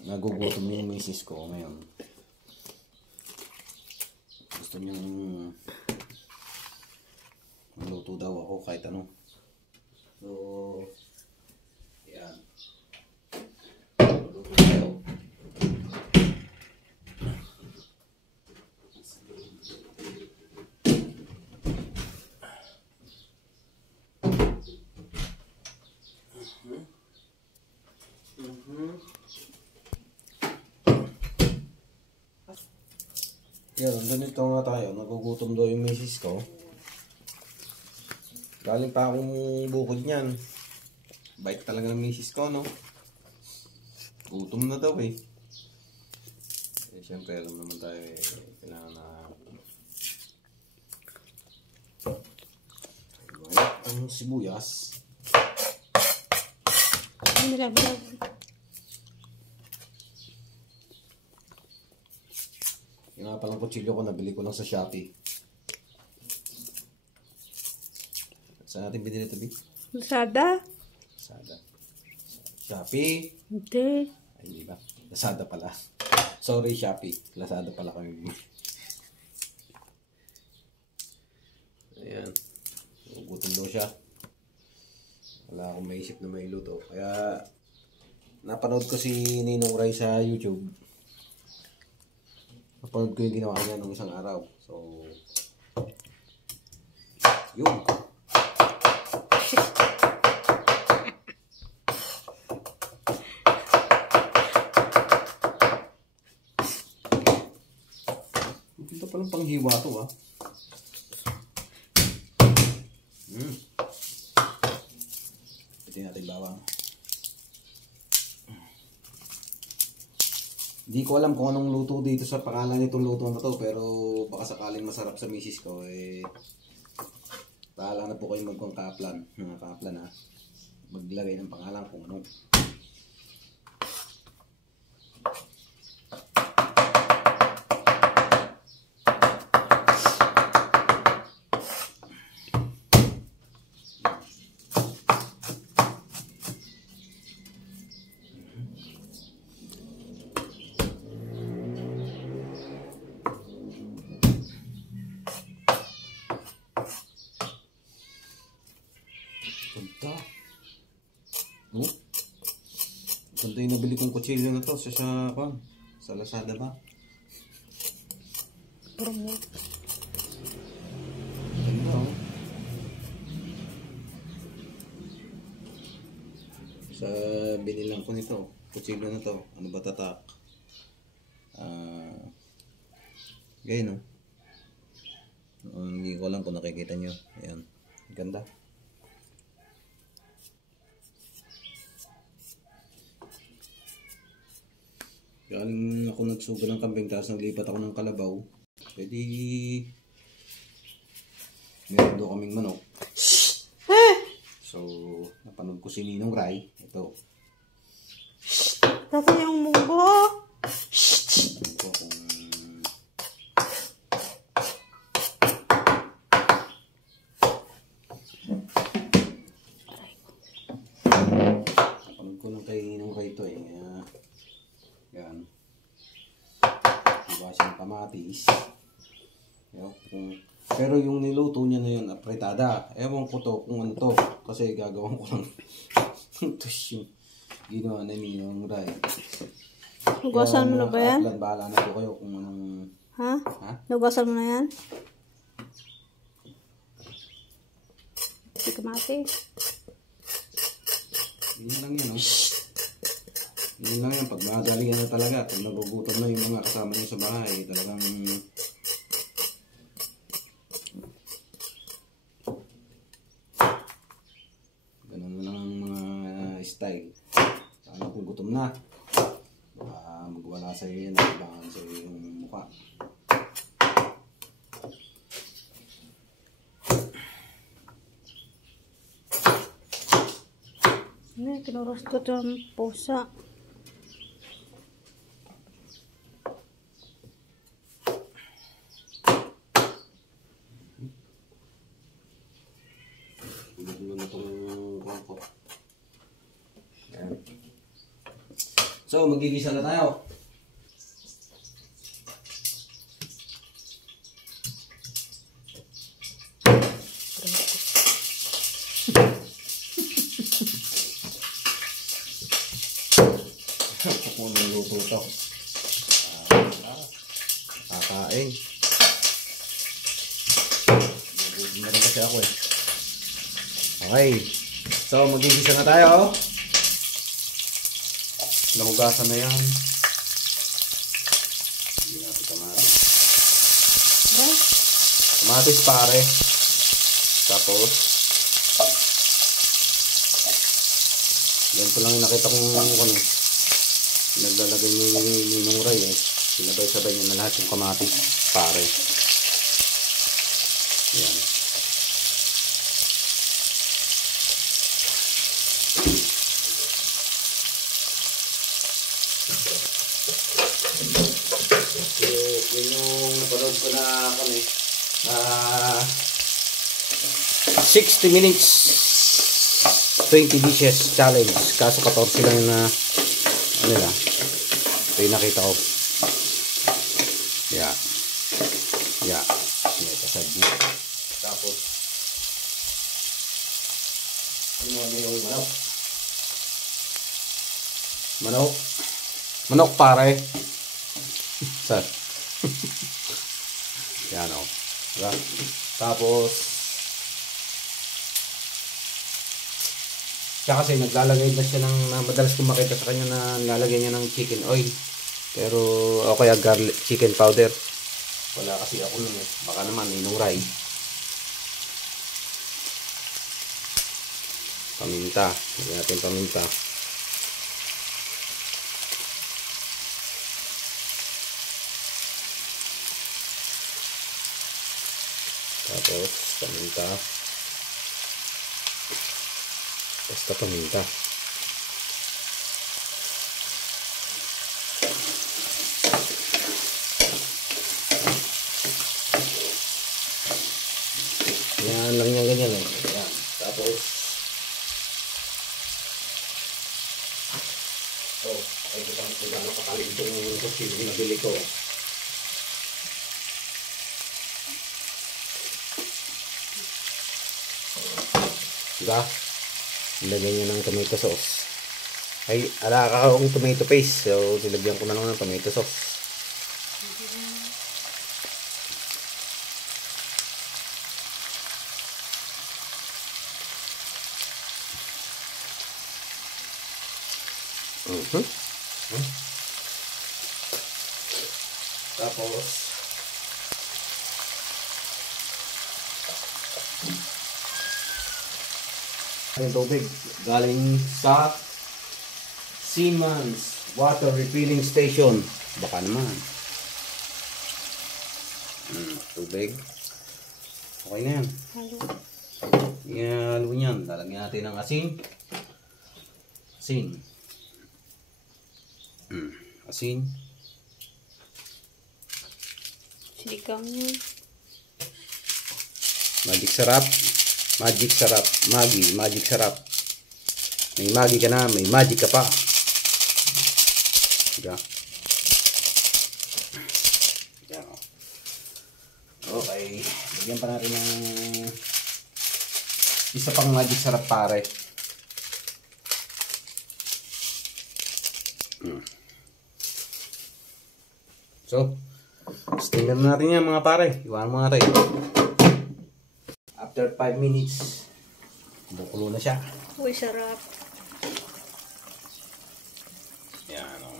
Nagugutom yung misis ko ngayon. Gusto niyang maluto daw ako kahit ano. So, yan. Maluto tayo. Yan, ganito nga tayo. Nagugutom daw yung misis ko. Galing pa akong bukod niyan. Bait talaga ng misis ko, no? Gutom na daw eh. Eh, syempre, alam naman tayo eh. Kailangan na... ang sibuyas. Ano nilaglag? Yung nga palang kutsilyo ko, nabili ko lang sa Shopee. Saan natin binili ito, Bi? Lazada? Lazada. Shopee? Hindi. Ay, hindi ba? Lazada pala. Sorry, Shopee. Lazada pala kami bumili. Ayan. Gutom daw siya. Wala akong maisip na may luto. Kaya, napanood ko si Ninong Ray sa YouTube. Napanood ko yung ginawa niya nung isang araw. So, yun. Ito palang panghiwa to, ah. Pwede natin bawang. Hindi ko alam kung anong luto dito sa pangalan nitong luto na to, pero baka sakaling masarap sa misis ko, eh, bahala na po kayo magkong-kaplan. Mga kaplan, ha. Maglagay ng pangalan kung ano. Ganda. Oh. Ganda yung nabili kong kutsilyo na to sa Lazada ba? Promote. Ganda, oh. Sa binilang ko nito, kutsilyo na to. Ano ba tatak? Ganyan, oh. Hindi ko alam kung nakikita nyo. Ayan. Ganda. Galing ako nagsuga ng kambing, tapos naglipat ako ng kalabaw. Pwede meron daw kaming manok. So, napanood ko si Ninong Ray. Ito. Tapos yung munggo. Napanood ko kung... Napanood ko ng kay Ninong Ray ito eh. Yan. Diba siyang kamatis. Pero yung niluto niya na yun, apretada. Ewan ko to kung ano to. Kasi gagawin ko lang. Ito yung ginawa na Ninong Ray. Hugasan mo na ba yan? Bahala na po kayo kung anong... Ha? Ha? Hugasan mo na yan? Si kamatis. Yun lang yan, oh. Yun lang yan, pag magalingan na talaga, pag nagugutom na yung mga kasama nyo sa bahay, talagang ganun na lang ang mga style. Sana kung gutom na, baka magwala sa'yo yan, nakabangan sa'yo yung mukha. Kinuros ko ito ang pusa. So, magigisa na tayo. Pupunong luto ito. Kakain. Nagugutom na rin kasi ako eh. Okay. So, magigisa na tayo. Nahugasan na yan. Hindi natin kamatis. Kamatis pare. Tapos, ganito lang yung nakita kong ano. Naglalagay ni Ninong Ray eh. Sinabay-sabay niya na lahat yung kamatis pare. Yan. So, yun yung napanood ko na kami. 60 minutes 20 dishes challenge. Kaso 14 lang na ano na. Ito yung nakita ko. Yeah. Yeah. May pasadyo. Tapos ano yung manok? Manok pare. Sir. Yan o. Diba? Tapos siya kasi naglalagay na siya ng madalas kong makita sa kanya na nilalagay niya ng chicken oil. Pero o kaya garlic chicken powder. Wala kasi ako nun eh. Baka naman inuray. Paminta. Lagyan natin paminta. Tapos paminta. Basta paminta. Yan lang yan ganyan eh. Yan. Tapos ay ito pang kung gano'n kakalit itong kutsilyo na nabili ko. Diba? Ilagay nyo ng tomato sauce. Ay, alaka akong tomato paste. So, nilagyan ko na lang ng tomato sauce. Tapos yung tubig galing sa Siemens water refilling station. Baka naman tubig. Okay na yan. Halo yan. Lalagyan natin ng asin. Asin. Siligang yun. Magic sarap. Magic sarap. May magic ka na, may magic ka pa. Diba? Diyan o. Okay. Bigyan pa natin ng isa pang magic sarap pare. So, steamer natin yan mga pare. Iwanan mo natin. After 5 minutes, bukulo na siya. Uy, sarap. Yan o.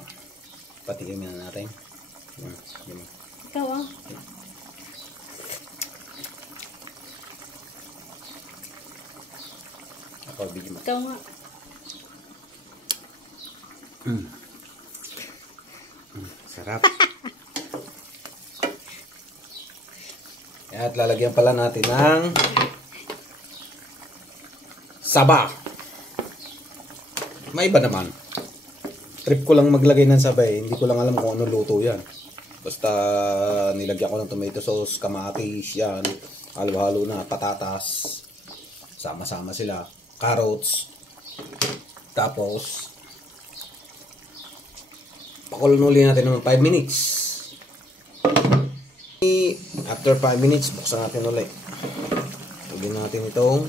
Patikim na natin. Ikaw ah. Ako, bigyan mo. Ikaw nga. Sarap. At lalagyan pala natin ng saba. May iba naman. Trip ko lang maglagay ng sabay. Hindi ko lang alam kung ano luto yan. Basta nilagyan ko ng tomato sauce, kamatis, yan. Halo-halo na, patatas. Sama-sama sila. Carrots. Tapos Pakuloyin ulit natin ng 5 minutes. After 5 minutes, buksan natin ulit. Lagyan natin itong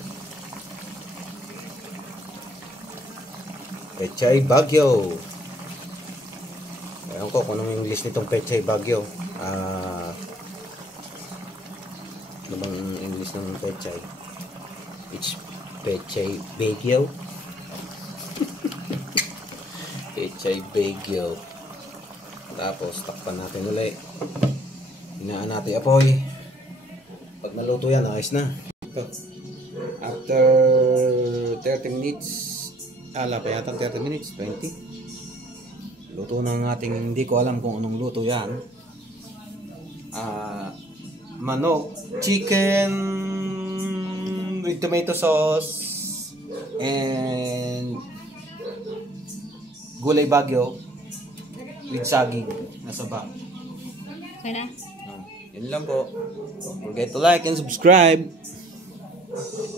Pechay Bagyo. Ayan ko kung anong English nitong Pechay Bagyo. Ano bang English ng Pechay? It's Pechay Bagyo. Pechay Bagyo. Tapos takpan natin ulit. Hinaan natin apoy. Pag naluto yan, ayos na. After 30 minutes, ala pa yata 30 minutes, 20. Luto ng ating, hindi ko alam kung anong luto yan. Manok, chicken with tomato sauce and gulay bagyo with saging na saba. Okay na? Yun lang po. Don't forget to like and subscribe.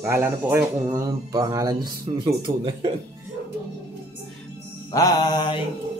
Bahala na po kayo kung anong pangalan ng luto na yun. Bye!